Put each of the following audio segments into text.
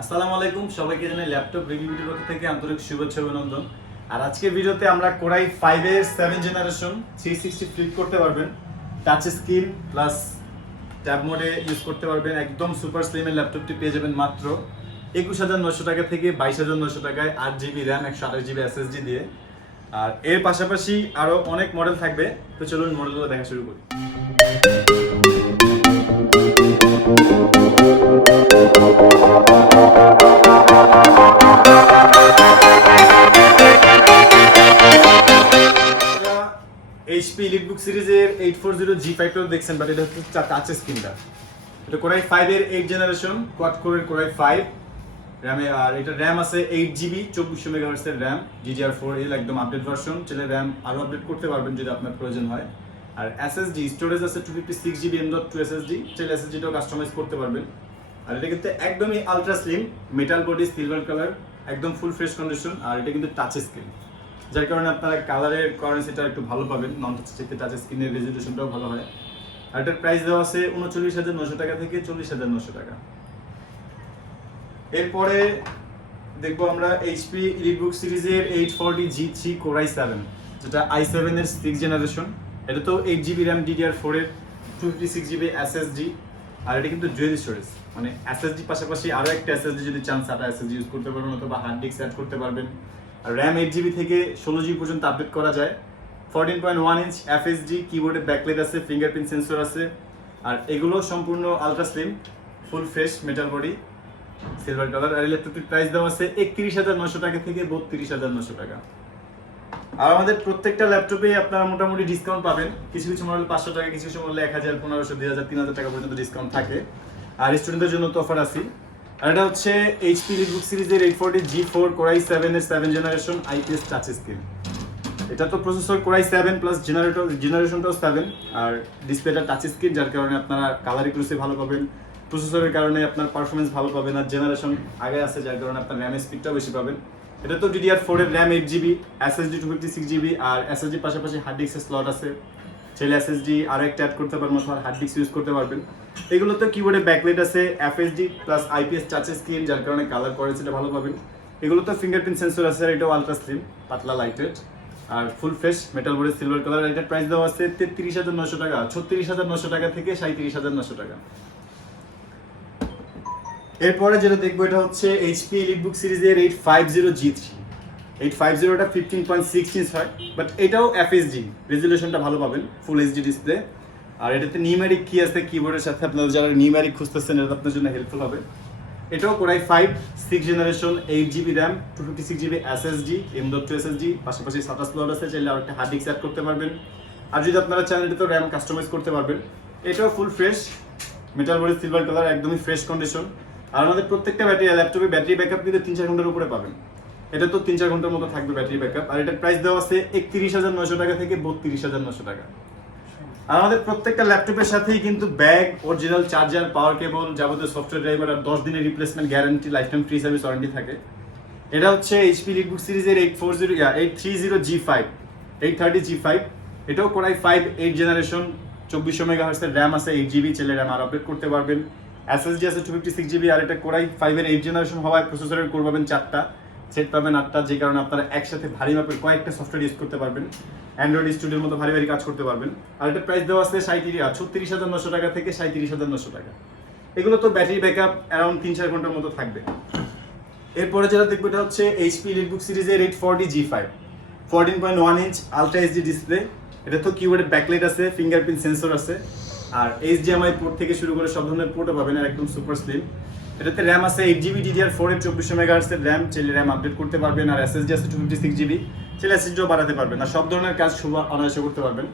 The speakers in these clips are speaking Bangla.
আসসালামু আলাইকুম সবাইকে জানাই ল্যাপটপ রিভিউ ভিডিওর পক্ষ থেকে আন্তরিক শুভেচ্ছা ও অভিনন্দন। আর আজকের ভিডিওতে আমরা কোরাই 5 এর 7 জেনারেশন 360 ফ্লিপ করতে পারবেন, টাচ স্ক্রিন প্লাস ট্যাব মোডে ইউজ করতে পারবেন। একদম সুপার স্লিম এর ল্যাপটপটি পেয়ে যাবেন মাত্র 21900 টাকা থেকে 22900 টাকায়, 8GB RAM 128GB SSD দিয়ে। আর এর পাশাপাশি আরো অনেক মডেল থাকবে, তো চলুন মডেলগুলো দেখা শুরু করি। HP EliteBook সিরিজের 840G5 দেখছেন, বাট এটা হচ্ছে টাচ স্ক্রিনটা। এটা কোরাই 5 এর 8 জেনারেশন কোয়াড কোরের কোরাই 5 র‍্যামে, আর এটা র‍্যাম আছে 8GB 2400 মেগাহার্টজ এর র‍্যাম, DDR4L একদম আপডেট ভার্সন। চলে র‍্যাম আরো আপডেট করতে পারবেন যদি আপনার প্রয়োজন হয়। আর SSD স্টোরেজ আছে 256GB M.2 SSD, চলে SSDটাও কাস্টমাইজ করতে পারবেন। আর এটা কিন্তু একদমই ultra slim, metal body, silver colour, একদম ফুল ফ্রেশ কন্ডিশন। আর এটা কিন্তু টাচ স্ক্রিন, যার কারণে আপনারা কালারের কারেন্সিটা একটু ভালো পাবেন। নন টাচ থেকে টাচ স্ক্রিনের রেজলিউশনটাও ভালো হয়। আর এটার প্রাইস দেওয়া আছে 39900 টাকা থেকে 40900 টাকা। এরপরে দেখবো আমরা HP EliteBook সিরিজের 840G3 কোরাই 7, যেটা i7 এর 6 জেনারেশন। এটা তো 8GB RAM DDR4 এর 256GB SSD। আর এটা কিন্তু ডুয়াল স্টোরেজ, মানে SSD পাশাপাশি আরো একটা SSD যদি চান SATA SSD ইউজ করতে পারবেন, অথবা হার্ড ডিস্ক অ্যাড করতে পারবেন। আর RAM 8GB থেকে 16GB পর্যন্ত আপডেট করা যায়। 14.1 ইঞ্চ FHD কিবোর্ডে ব্যাকলাইট আছে, ফিঙ্গারপ্রিন্ট সেন্সর আছে। আর এগুলো সম্পূর্ণ ultra slim, full fresh metal body, silver colour. আর ল্যাপটপটির প্রাইস দেওয়া আছে 31900 টাকা থেকে 32900 টাকা। আর আমাদের প্রত্যেকটা ল্যাপটপে আপনারা মোটামুটি ডিসকাউন্ট পাবেন। কিছু কিছু মডেল 500 টাকা, কিছু কিছু মডেল 1000, 1500, 2000, 3000 টাকা পর্যন্ত ডিসকাউন্ট থাকে। আর স্টুডেন্টদের জন্য তো অফার আছে। আর এটা হচ্ছে HP EliteBook সিরিজের 840G4 কোরাই 7 এর 7 জেনারেশন IPS টাচ স্ক্রিন। এটা তো প্রসেসর কোরাই 7 প্লাস জেনারেশনটাও 7, আর ডিসপ্লেটা টাচ স্ক্রিন, যার কারণে আপনারা কালার একুরেসি ভালো পাবেন। প্রসেসরের কারণে আপনার পারফরমেন্স ভালো পাবেন। আর জেনারেশন আগে আছে, যার কারণে আপনার র্যাম স্পিডটাও বেশি পাবেন। এটা তো DDR4 এর RAM 8GB, SSD 256GB, আর SSD পাশাপাশি হার্ড ডিস্কের স্লট আছে। চাইলে SSD আরো একটা অ্যাড করতে পারবেন, অথবা হার্ড ডিস্ক ইউজ করতে পারবেন। এগুলোতে কিবোর্ডে ব্যাকলাইট আছে, FHD plus IPS touch screen, যার কারণে কালার কোয়ালিটিটা ভালো পাবেন। এগুলোতে ফিঙ্গারপ্রিন্ট সেন্সর আছে, আর এটাও আলট্রা স্লিম, পাতলা লাইটেড, আর full fresh metal body, silver colour. এটার প্রাইস দেওয়া আছে 33900 টাকা, 36900 টাকা থেকে 37900 টাকা। এরপরে যেটা দেখবো এটা হচ্ছে HP EliteBook সিরিজের 850G3। 850টা 15.6 ইঞ্চ হয়, বাট এটাও FHD, রেজলিউশনটা ভালো পাবেন, ফুল HD ডিসপ্লে। আর এটাতে নিউমেরিক কি আছে কিবোর্ডের সাথে, আপনারা যারা নিউমেরিক খুঁজতেছেন এটা আপনার জন্য হেল্পফুল হবে। এটাও core i 5 6 generation, 8GB RAM 256GB SSD M.2 SSD, পাশাপাশি SATA স্লট আছে, চাইলে আরেকটা হার্ড ডিস্ক অ্যাড করতে পারবেন। আর যদি আপনারা চান এটা তো RAM কাস্টমাইজ করতে পারবেন। এটাও ফুল fresh metal body, silver colour, একদমই ফ্রেশ কন্ডিশন। আর আমাদের প্রত্যেকটা ল্যাপটপে ব্যাটারি ব্যাকআপ কিন্তু 3-4 ঘন্টার উপরে পাবেন। এটা তো 3-4 ঘন্টার মতো থাকবে ব্যাটারি ব্যাকআপ। আর এটার প্রাইস দেওয়া আছে 31900 টাকা থেকে 32900 টাকা। আর আমাদের প্রত্যেকটা ল্যাপটপের সাথেই কিন্তু ব্যাগ, অরিজিনাল চার্জার, পাওয়ার কেবল, যাবতীয় সফটওয়্যার ড্রাইভার, আর 10 দিনের replacement guarantee, life time free service warranty থাকে। এটা হচ্ছে HP EliteBook সিরিজের 830G5 830G5। এটাও কোরাই 5 8 জেনারেশন, 2400 মেগাহার্টজ এর র‍্যাম আছে, 8GB, চাইলে র‍্যাম আর আপডেট করতে পারবেন। SSD আছে 256GB। আর এটা কোরাই 5 এর 8 জেনারেশন হওয়ায় প্রসেসরের কোর পাবেন 4টা, সেট পাবেন 8টা, যে কারণে আপনারা একসাথে ভারী মাপের কয়েকটা সফটওয়্যার ইউজ করতে পারবেন, অ্যান্ড্রয়েড স্টুডিওর মতো ভারী ভারী কাজ করতে পারবেন। আর এটা প্রাইস দেওয়া আছে 36900 টাকা থেকে 37900 টাকা। এগুলো তো ব্যাটারি ব্যাকআপ অ্যারাউন্ড 3-4 ঘন্টার মতো থাকবে। এরপরে যেটা দেখবো এটা হচ্ছে HP EliteBook সিরিজের 840G5 14.1 inch ultra HD display. এটা তো কিবোর্ডে ব্যাকলাইট আছে, ফিঙ্গারপ্রিন্ট সেন্সর আছে, আর HDMI পোর্ট থেকে শুরু করে সব ধরনের পোর্টও পাবেন, আর একদম সুপার স্লিম। এটাতে RAM আছে 8GB DDR4 এর 2400 মেগাহার্টজ এর RAM, চাইলে RAM আপডেট করতে পারবেন। আর SSD আছে 256GB, চাইলে SSDও বাড়াতে পারবেন। আর সব ধরনের কাজ খুব অনায়াসে করতে পারবেন।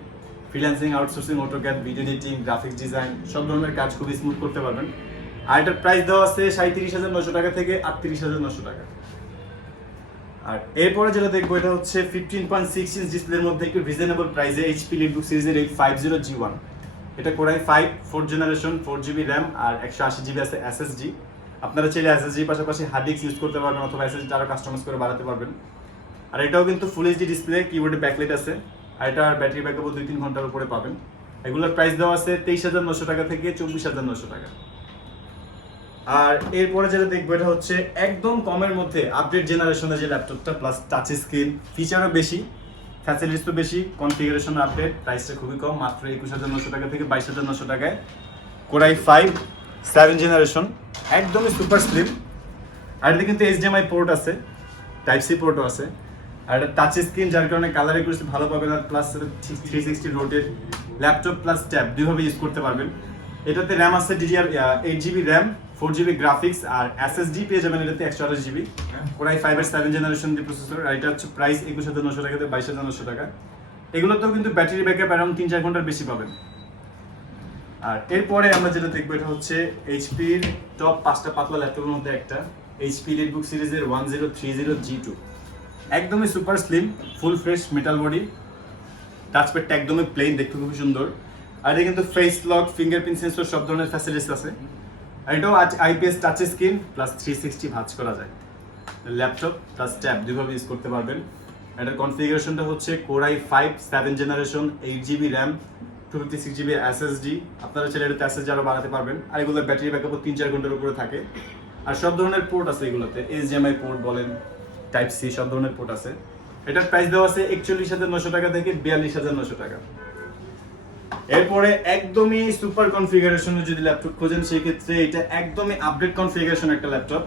Freelancing, outsourcing, AutoCAD, video editing, graphics design, সব ধরনের কাজ খুব স্মুথ করতে পারবেন। আর এটার প্রাইস দেওয়া আছে 37900 টাকা থেকে 38900 টাকা। আর এরপরে যেটা দেখবো এটা হচ্ছে 15.6 ইঞ্চ ডিসপ্লের মধ্যে একটু রিজনেবল প্রাইসে HP EliteBook সিরিজের 850G1। এটা কোরাই 5 4 জেনারেশন, 4GB RAM, আর 128GB আছে SSD। আপনারা চাইলে SSD পাশাপাশি হার্ড ডিস্ক ইউজ করতে পারবেন, অথবা SSD আরো কাস্টমাইজ করে বাড়াতে পারবেন। আর এটাও কিন্তু ফুল HD ডিসপ্লে, কিবোর্ডে ব্যাকলাইট আছে, আর এটা ব্যাটারি ব্যাকআপও 2-3 ঘন্টার উপরে পাবেন। এগুলোর প্রাইস দেওয়া আছে 23900 টাকা থেকে 24900 টাকা। আর এরপরে যেটা দেখবো এটা হচ্ছে একদম কমের মধ্যে আপডেট জেনারেশনের যে ল্যাপটপটা, প্লাস টাচ স্ক্রিন, ফিচারও বেশি, ফ্যাসিলিটিস তো বেশি, কনফিগারেশন আপডেট, প্রাইসটা খুবই কম, মাত্র 21,900 টাকা থেকে 22,900 টাকায়। কোরাই 5 7 জেনারেশন, একদমই সুপার স্লিম। আর এতে কিন্তু HDMI পোর্ট আছে, টাইপ সি পোর্টও আছে, আর এটা টাচ স্ক্রিন, যার কারণে কালার একুরেসি ভালো পাবেন। আর plus 360 rotate laptop plus tab দুইভাবে ইউজ করতে পারবেন। এটাতে র্যাম আছে DDR8GB র্যাম, 4GB গ্রাফিক্স, আর SSD পেয়ে যাবেন এটাতে 128GB। কোরাই 5 7 জেনারেশন দি প্রসেসর। আর এটা হচ্ছে প্রাইস 21,900 টাকা থেকে 22,900 টাকা। এগুলোতেও কিন্তু ব্যাটারি ব্যাকআপ অ্যারাউন্ড 3-4 ঘন্টার বেশি পাবেন। আর এরপরে আমরা যেটা দেখবো এটা হচ্ছে এইচপির টপ 5টা পাতলা ল্যাপটপের মধ্যে একটা, এইচপি এলিটবুক সিরিজের 1030G2। একদমই super slim, full fresh metal body, টাচপ্যাডটা একদমই প্লেন, দেখতে খুবই সুন্দর। আর এটা কিন্তু ফেস লক, ফিঙ্গারপ্রিন্ট সেন্সর সব ধরনের ফ্যাসিলিটিস আছে। আর এটাও IPS টাচ স্ক্রিন প্লাস 360 ভাঁজ করা যায়। ল্যাপটপ প্লাস ট্যাব দুইভাবে ইউজ করতে পারবেন। এটার কনফিগারেশনটা হচ্ছে core i 5 7 generation, 8GB RAM, 256GB SSD। আপনারা চাইলে এটাতে SSD আরও বাড়াতে পারবেন। আর এগুলো ব্যাটারি ব্যাকআপও 3-4 ঘন্টার উপরে থাকে। আর সব ধরনের পোর্ট আছে এগুলোতে, HDMI পোর্ট বলেন, টাইপ সি, সব ধরনের পোর্ট আছে। এটার প্রাইস দেওয়া আছে 41,900 টাকা থেকে 42,900 টাকা। এরপরে একদমই সুপার কনফিগারেশনের যদি ল্যাপটপ খোঁজেন, সেই ক্ষেত্রে এটা একদমই আপডেট কনফিগারেশন একটা laptop.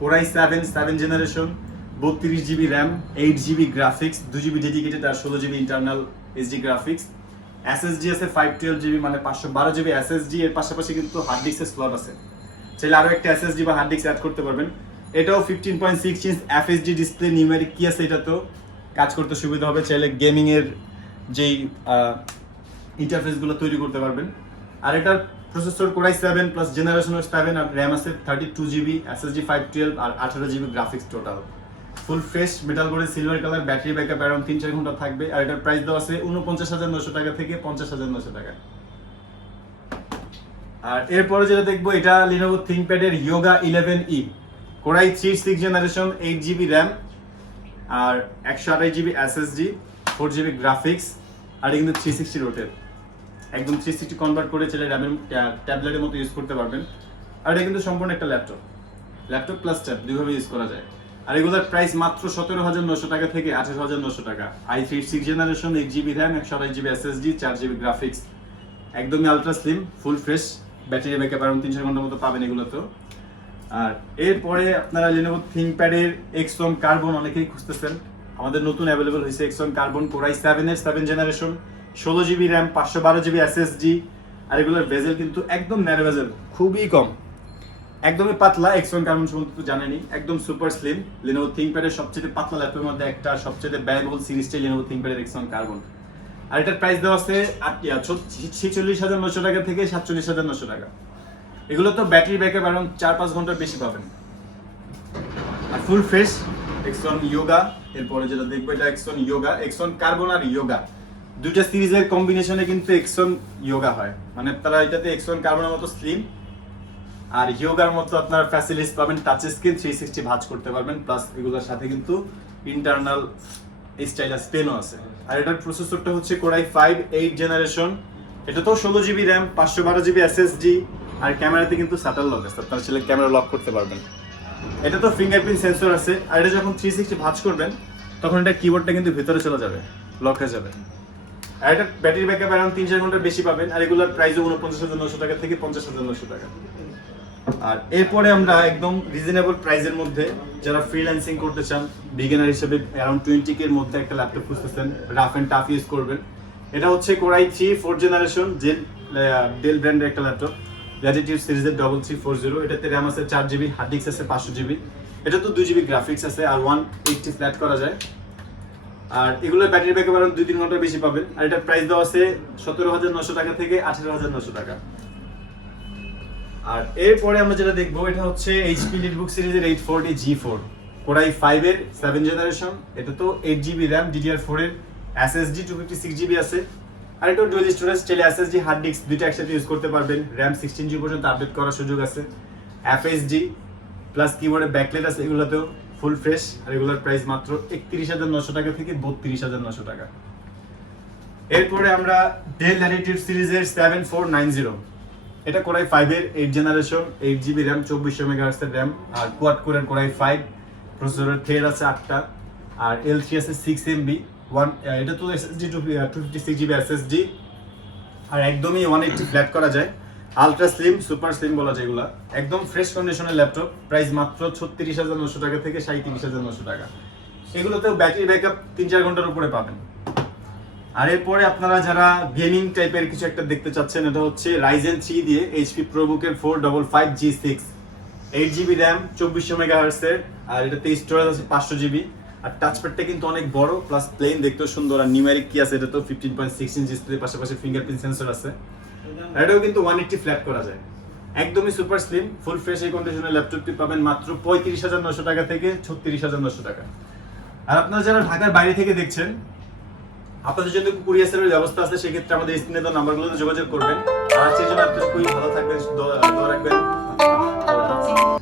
Core i 7 generation, 32GB RAM, 8GB graphics, 2GB dedicated আর 16GB internal SD graphics. SSD আছে 512GB, মানে 512GB SSD। এর পাশাপাশি কিন্তু হার্ড ডিস্কের স্লট আছে, চাইলে আরও একটা SSD বা হার্ড ডিস্ক অ্যাড করতে পারবেন। এটাও 15.6 ইঞ্চ FHD ডিসপ্লে, নিউমেরিক কি আছে এটা তো কাজ করতে সুবিধা হবে, চাইলে গেমিং এর যেই ইন্টারফেসগুলো তৈরি করতে পারবেন। আর এটার প্রসেসর কোরাই 7 প্লাস জেনারেশন 7, আর র্যাম আছে 32GB, SSD 512 আর 18GB গ্রাফিক্স টোটাল। ফুল fresh metal body, silver colour, battery backup around 3-4 ঘন্টা থাকবে। আর এটার প্রাইস দেওয়া আছে 49,900 টাকা থেকে 50,900 টাকা। আর এরপরে যেটা দেখবো এটা লিনোভো থিংকপ্যাডের Yoga 11E, core i 3 6 generation, 8GB RAM আর 128GB SSD, 4GB গ্রাফিক্স। আর এটা কিন্তু 360 রোটেট, একদম 360 কনভার্ট করে চলে র্যামের ট্যাবলেটের মতো ইউজ করতে পারবেন। আর এটা কিন্তু সম্পূর্ণ একটা ল্যাপটপ প্লাস ট্যাব দুইভাবে ইউজ করা যায়। আর এগুলোর প্রাইস মাত্র 17,900 টাকা থেকে 18,900 টাকা। i3 6 generation, 8GB RAM, 128GB SSD, 4GB graphics, একদমই ultra slim, full fresh, battery backup around 3-4 ঘন্টার মতো পাবেন এগুলোতেও। আর এরপরে আপনারা লিনোভো থিংকপ্যাডের এক্সন কার্বন অনেকেই খুঁজতেছেন, আমাদের নতুন অ্যাভেলেবল হয়েছে এক্সন carbon core i 7 generation, 16GB RAM, 512GB SSD। আর এগুলোর বেজেল কিন্তু একদম ন্যারো বেজেল, খুবই কম, একদমই পাতলা। এক্সন কার্বন সম্বন্ধে তো জানেনই, একদম সুপার স্লিম। লিনোভো থিংকপ্যাডের সবচেয়ে পাতলা ল্যাপটপের মধ্যে একটা, সবচেয়ে ব্যয়বহুল সিরিজটাই লিনোভো থিংকপ্যাডের এক্সন কার্বন। আর এটার প্রাইস দেওয়া আছে 46,900 টাকা থেকে 47,900 টাকা। এগুলো তো ব্যাটারি ব্যাকআপ অ্যারাউন্ড 4-5 ঘন্টার বেশি পাবেন। আর ফুল ফ্রেশ এক্সন ইয়োগা। এরপরে যেটা দেখবো এটা এক্সন ইয়োগা, এক্সন কার্বন আর ইয়োগা দুইটা সিরিজের কম্বিনেশনে কিন্তু এক্সন ইয়োগা হয়, মানে তারা এটাতে এক্সন কার্বনের মতো স্লিম আর ইয়োগার মতো আপনার ফ্যাসিলিটিস পাবেন, টাচ স্ক্রিন, 360 ভাঁজ করতে পারবেন, প্লাস এগুলোর সাথে কিন্তু ইন্টারনাল স্টাইলাস পেনও আছে। আর এটার প্রসেসরটা হচ্ছে কোরাই 5 8 জেনারেশন, এটা তো 16GB র্যাম, 512GB SSD। আর ক্যামেরাতে কিন্তু শাটার লক আছে, আপনারা চাইলে ক্যামেরা লক করতে পারবেন। এটা তো ফিঙ্গারপ্রিন্ট সেন্সর আছে। আর এটা যখন 360 ভাঁজ করবেন তখন এটা কিবোর্ডটা কিন্তু ভিতরে চলে যাবে, লক হয়ে যাবে। আর এটা ব্যাটারি ব্যাকআপ অ্যারাউন্ড 3-4 ঘন্টার বেশি পাবেন। আর এগুলোর প্রাইসও 49,900 টাকা থেকে 50,900 টাকা। আর এরপরে আমরা একদম রিজনেবল প্রাইসের মধ্যে যারা ফ্রিল্যান্সিং করতে চান, বিগিনার হিসেবে অ্যারাউন্ড 20K এর মধ্যে একটা ল্যাপটপ খুঁজতেছেন, রাফ অ্যান্ড টাফ ইউজ করবেন, এটা হচ্ছে কোরাই 3 4 জেনারেশন ডেল ব্র্যান্ডের একটা ল্যাপটপ, ল্যাটিটিউড সিরিজের 3340। এটাতে র্যাম আছে 4GB, হার্ড ডিস্ক আছে 500GB, এটা তো 2GB গ্রাফিক্স আছে, আর 180 ফ্ল্যাট করা যায়। আর এগুলোর ব্যাটারি ব্যাকআপ অ্যারাউন্ড 2-3 ঘন্টার বেশি পাবেন। আর এটার প্রাইস দেওয়া আছে 17,900 টাকা থেকে 18,900 টাকা। আর এরপরে আমরা যেটা দেখবো এটা হচ্ছে এইচপি এলিটবুক সিরিজের 840G4, কোরাই 5 এর 7 জেনারেশন, এটা তো 8GB র্যাম, DDR4 এর SSD 256GB আছে। আর এটা ডুয়াল স্টোরেজ, চাইলে SSD হার্ড ডিস্ক দুইটা একসাথে ইউজ করতে পারবেন। র্যাম 16GB পর্যন্ত আপডেট করার সুযোগ আছে, FHD প্লাস কিবোর্ডে ব্যাকলাইট আছে, এগুলোতেও ফুল ফ্রেশ। আর এগুলোর প্রাইস মাত্র 31,900 টাকা থেকে 32,900 টাকা। এরপরে আমরা ডেল ল্যাটিটিউড সিরিজের 7490, এটা কোরাই 5 এর 8 জেনারেশন, 8GB RAM, 2400 MHz এর RAM, আর কোয়াড কোরের কোরাই 5 প্রসেসরের থ্রেড আছে 8টা, আর L3 আছে 6MB, এটা তো SSD 256GB SSD, আর একদমই 180 ফ্ল্যাট করা যায়, আলট্রা স্লিম, সুপার স্লিম বলা যায় এগুলা। একদম ফ্রেশ কন্ডিশনের ল্যাপটপ, প্রাইস মাত্র 36,900 টাকা থেকে 37,900 টাকা। এগুলোতেও ব্যাটারি ব্যাকআপ 3-4 ঘন্টার উপরে পাবেন। আর এরপরে আপনারা যারা গেমিং টাইপের কিছু একটা দেখতে চাচ্ছেন, এটা হচ্ছে Ryzen 3 দিয়ে HP ProBook এর 455G6, 8GB RAM, 2400 MHz এর, আর এটাতে স্টোরেজ আছে 500GB, আর টাচপ্যাডটা কিন্তু অনেক বড়, প্লাস প্লেন দেখতেও সুন্দর, আর নিউমেরিক কি আছে এটা তো 15.6 ইঞ্চ ডিসপ্লে, পাশাপাশি ফিঙ্গারপ্রিন্ট সেন্সর আছে। এটাও কিন্তু 180 ফ্ল্যাট করা যায়, একদমই সুপার স্লিম ফুল ফ্রেশ এই কন্ডিশনের ল্যাপটপটি পাবেন মাত্র 35,900 টাকা থেকে 36,900 টাকা। আর আপনারা যারা ঢাকার বাইরে থেকে দেখছেন, আপনাদের জন্য কুরিয়ার সার্ভিস ব্যবস্থা আছে, সেক্ষেত্রে আমাদের স্ক্রিনে দেওয়া নাম্বারগুলোতে যোগাযোগ করবেন। আর আজকের জন্য আপনারা খুবই ভালো থাকবেন, দোয়া রাখবেন।